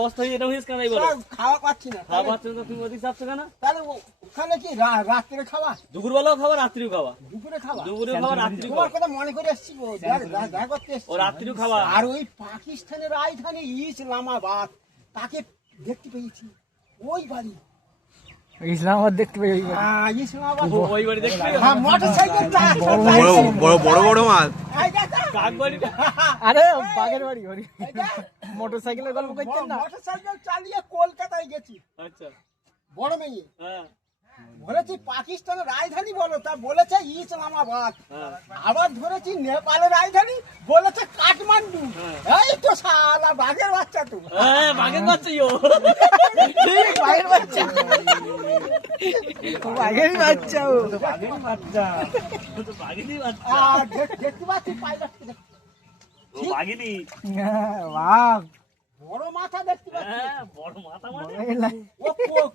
অবস্থা এটা হয়েছে কেন বলো? খাওয়া পাচ্ছি না। খাওয়া পাচ্ছ না তুমি ওদিকে যাচ্ছ কেন? তাহলে ওখানে কি রাত্রে খাওয়া? দুপুরবেলাও খাওয়া, রাত্রিও খাওয়া। দুপুরে খাওয়া? দুপুরে খাওয়া, রাত্রিও তোমার খাওয়া। কথা মনে করে এসছি গো, দেখা করতে এসছি। ও রাত্রিও খাওয়া। আর ওই পাকিস্তানের রাজধানী ইসলামাবাদ, তাকে দেখতে পেয়েছি ওই বাড়ি। ইসলামাবাদ দেখতে পেয়ে ইসলামাবাদ ওই বাড়ি দেখতে পেয়ে? হ্যাঁ, মোটরসাইকেল বড় বড় মাছ। কাক বাড়িটা? আরে বাগের বাড়ি মোটরসাইকেলের গল্প করতেন না? মোটরসাইকেল চালিয়ে কলকাতায় গেছি আচ্ছা। বড় মেয়ে। হ্যাঁ বলেছি পাকিস্তানের রাজধানী বলো, তা বলেছে ইসলামাবাদ। হ্যাঁ। আবার ধরেছি নেপালের রাজধানী, বলেছে কাঠমান্ডু। এই তো শালা বাঘের বাচ্চা তো। হ্যাঁ, বাঘের বাচ্চা ইয়ো। বাঘের বাচ্চা বাঘের বাচ্চা ও বাঘেরই বাচ্চা। ও তো বাঘেরই বাচ্চা। আর দেখতে পাচ্ছি পাইলটকে দেখতে। ও বাঘেরই। বাঘ বড় মাথা দেখতে পাচ্ছি। হ্যাঁ, বড় মাথা মানে? ও